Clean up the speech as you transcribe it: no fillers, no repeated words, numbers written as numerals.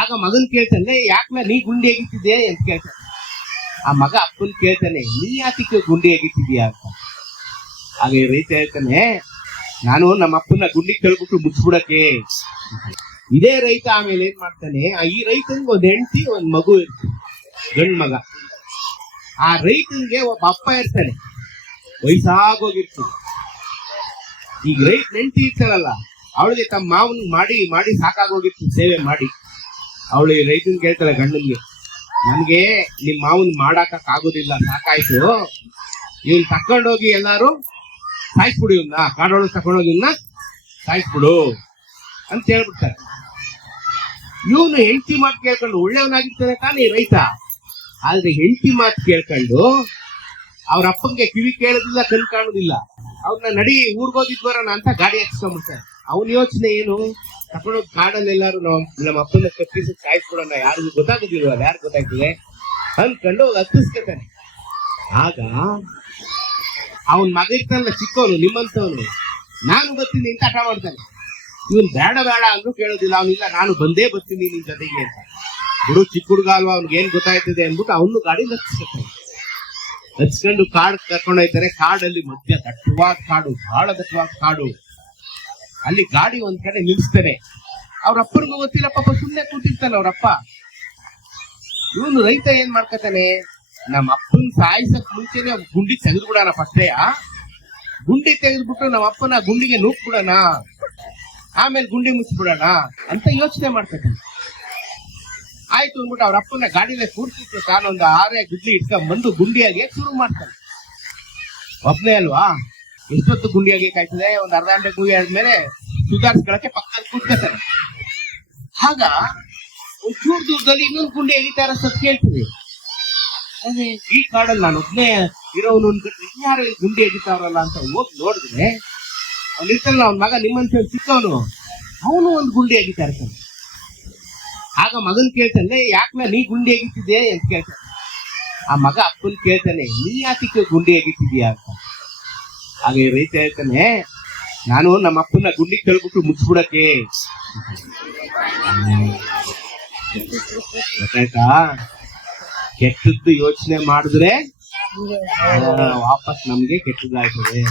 ಆಗ ಮಗನ್ ಕೇಳ್ತಾನೆ, ಯಾಕಲ ನೀ ಗುಂಡಿ ಆಗಿತ್ತಿದ್ಯಾ ಅಂತ ಕೇಳ್ತಾನೆ. ಆ ಮಗ ಅಪ್ಪನ್ ಕೇಳ್ತಾನೆ, ನೀ ಯಾತಿಕ್ಕೆ ಗುಂಡಿ ಆಗಿತ್ತಿದ್ಯಾ ಅಂತ. ಹಾಗೆ ರೈತ ಹೇಳ್ತಾನೆ, ನಾನು ನಮ್ಮ ಅಪ್ಪನ ಗುಂಡಿ ಕಳ್ಬಿಟ್ಟು ಮುಚ್ಚಿಬಿಡಕ್ಕೆ. ಇದೇ ರೈತ ಆಮೇಲೆ ಏನ್ ಮಾಡ್ತಾನೆ, ಈ ರೈತನ್ಗೆ ಒಂದ್ ಹೆಂಡತಿ ಒಂದ್ ಮಗು ಇರ್ತದೆ, ಗಂಡ್ ಮಗ. ಆ ರೈತನ್ಗೆ ಒಬ್ಬ ಅಪ್ಪ ಇರ್ತಾನೆ, ವಯಸ್ಸಾಗೋಗಿರ್ತದೆ. ಈಗ ರೈತ ಹೆಂಡತಿ ಇರ್ತಾಳಲ್ಲ, ಅವಳಿಗೆ ತಮ್ಮ ಮಾವನ್ ಮಾಡಿ ಮಾಡಿ ಸಾಕಾಗೋಗಿರ್ತದೆ ಸೇವೆ ಮಾಡಿ. ಅವಳು ರೈತನ್ ಕೇಳ್ತಾಳೆ ಗಂಡನ್ಗೆ, ನನ್ಗೆ ನಿಮ್ ಮಾವನ್ ಮಾಡಾಕ ಆಗೋದಿಲ್ಲ, ಸಾಕಾಯ್ತು, ಇವ್ನ್ ತಕೊಂಡೋಗಿ ಎಲ್ಲಾರು ಸಾಯಿಸ್ಬಿಡು, ಇವನ್ನ ಕಾಡೊಳಗೆ ತಕೊಂಡೋಗಿ ಇವನ್ನ ಸಾಯಿಸ್ಬಿಡು ಅಂತ ಹೇಳ್ಬಿಡ್ತಾರೆ. ಇವನು ಹೆಂಡತಿ ಮಾತು ಕೇಳ್ಕೊಂಡು ಒಳ್ಳೆಯವನಾಗಿರ್ತಾನೆ ತಾನೇ ರೈತ. ಆದ್ರೆ ಹೆಂಡತಿ ಮಾತು ಕೇಳ್ಕೊಂಡು ಅವ್ರ ಅಪ್ಪಂಗೆ ಕಿವಿ ಕೇಳೋದಿಲ್ಲ, ಕಣ್ ಕಾಣೋದಿಲ್ಲ. ಅವ್ರನ್ನ ನಡಿ ಊರ್ಗೋಗಿದ್ ಬರೋಣ ಅಂತ ಗಾಡಿ ಹಚ್ಕೊಂಡ್ಬಿಡ್ತಾರೆ. ಅವನ ಯೋಚನೆ ಏನು, ತಕೊಂಡೋಗಿ ಕಾಡಲ್ಲಿ ಎಲ್ಲಾರು ನಮ್ಮ ಅಪ್ಪನ ಕತ್ತಿಸಿ ಸಾಯಿಸ್ಬಿಡೋಣ, ಯಾರಿಗೂ ಗೊತ್ತಾಗೋದಿಲ್ವ, ಯಾರು ಗೊತ್ತಾಗ್ತದೆ ಅಂದ್ಕೊಂಡು ಹತ್ತಿಸ್ಕೊತಾನೆ. ಆಗ ಅವನ್ ಮಗ ಇರ್ತಾನಲ್ಲ ಚಿಕ್ಕವನು, ನಿಮ್ಮಂತವನು, ನಾನು ಬರ್ತೀನಿ ಅಂತ ಹಠ ಮಾಡ್ತಾನೆ. ಇವನ್ ಬೇಡ ಬೇಡ ಅಂದ್ರೂ ಕೇಳೋದಿಲ್ಲ. ಅವನಿಲ್ಲ, ನಾನು ಬಂದೇ ಬರ್ತೀನಿ ನಿನ್ ಜೊತೆಗೆ ಅಂತ. ಬಿಡು, ಚಿಕ್ಕ ಹುಡುಗ ಅಲ್ವಾ, ಅವ್ನಿಗೆ ಏನ್ ಗೊತ್ತಾಯ್ತದೆ ಅಂದ್ಬಿಟ್ಟು ಅವನು ಗಾಡಿ ಹಚ್ಕೊತಾನೆ. ಹಚ್ಕೊಂಡು ಕಾಡ್ ಕರ್ಕೊಂಡೋಗ್ತಾರೆ. ಕಾಡಲ್ಲಿ ಮಧ್ಯ ದಟ್ಟವಾದ ಕಾಡು, ಬಹಳ ದಟ್ಟವಾದ ಕಾಡು. ಅಲ್ಲಿ ಗಾಡಿ ಒಂದ್ ಕಡೆ ನಿಲ್ಸ್ತಾನೆ. ಅವ್ರ ಅಪ್ಪನಿಗೂ ಗೊತ್ತಿಲ್ಲ, ಪಾಪ ಸುಮ್ಮನೆ ಕೂತಿರ್ತಾನೆ ಅವ್ರಪ್ಪ. ಇವನು ರೈತ ಏನ್ ಮಾಡ್ಕೊತಾನೆ, ನಮ್ಮ ಅಪ್ಪನ್ ಸಾಯಿಸಕ್ ಮುಂಚೆನೆ ಗುಂಡಿ ತೆಗೆದ್ಬಿಡೋಣ, ಫಸ್ಟೇಯ ಗುಂಡಿ ತೆಗೆದ್ಬಿಟ್ಟು ನಮ್ಮ ಅಪ್ಪನ ಗುಂಡಿಗೆ ನೂಕ್ಬಿಡೋಣ, ಆಮೇಲೆ ಗುಂಡಿ ಮುಚ್ಚಿಬಿಡೋಣ ಅಂತ ಯೋಚನೆ ಮಾಡ್ತಾನೆ. ಆಯ್ತು ಅಂದ್ಬಿಟ್ಟು ಅವ್ರ ಅಪ್ಪನ ಗಾಡಿಲೆ ಕೂರ್ಸಿಟ್ಟು ತಾನೊಂದು 6 ಗುಡ್ಲಿ ಇಟ್ಕೊಂಡ್ ಬಂದು ಗುಂಡಿಯಾಗಿ ಶುರು ಮಾಡ್ತಾನೆ. ಒಬ್ನೇ ಅಲ್ವಾ, ಎಷ್ಟೊತ್ತು ಗುಂಡಿಯಾಗಿ ಕಾಯ್ತದೆ, ಒಂದ್ ಅರ್ಧ ಗಂಟೆ ಗುಂಡಿ ಆದ್ಮೇಲೆ ಸುಧಾರಿಸ್ಕೊಳಕ್ಕೆ ಪಕ್ಕದಲ್ಲಿ ಕೂತ್ಕೊತಾನೆ. ಆಗ ಒಂದ್ ಚೂರು ದೂರದಲ್ಲಿ ಇನ್ನೊಂದು ಗುಂಡಿ ಎಗಿತಾರ ಸತ್ ಕೇಳ್ತದೆ. ಅದೇ ಈ ಕಾಡಲ್ಲಿ ನಾನು ಒಬ್ನೇ ಇರೋನು ಅನ್ಕೊಂಡ್ರೆ ಯಾರು ಗುಂಡಿ ಎಗಿತಾವ್ರಲ್ಲ ಅಂತ ಹೋಗಿ ನೋಡಿದ್ರೆ, ಅವ್ನು ಇರ್ತಾನಲ್ಲ ಅವ್ನ ಮಗ ನಿಮ್ಮಂತ ಚಿಕ್ಕವನು, ಅವನು ಒಂದು ಗುಂಡಿ ಎಗಿತಾ ಇರ್ತಾನೆ. ಆಗ ಮಗನ್ ಕೇಳ್ತಾನೆ, ಯಾಕಲ ನೀ ಗುಂಡಿ ಎಗಿತಿದ್ಯಾ ಅಂತ ಕೇಳ್ತಾನೆ. ಆ ಮಗ ಅಪ್ಪನ್ ಕೇಳ್ತಾನೆ, ನೀ ಯಾತಿಕ್ಕೆ ಗುಂಡಿ ಎಗಿತಿದ್ಯಾ ಅಂತ. ಹಾಗೆ ರೈತ ಹೇಳ್ತಾನೆ, ನಾನು ನಮ್ಮ ಅಪ್ಪನ ಗುಂಡಿ ಕಳ್ಬಿಟ್ಟು ಮುಚ್ಚಿಬಿಡಕ್ಕೆ. ಗೊತ್ತಾಯ್ತಾ, ಕೆಟ್ಟದ್ದು ಯೋಚನೆ ಮಾಡಿದ್ರೆ ವಾಪಸ್ ನಮ್ಗೆ ಕೆಟ್ಟದಾಗ್ತದೆ.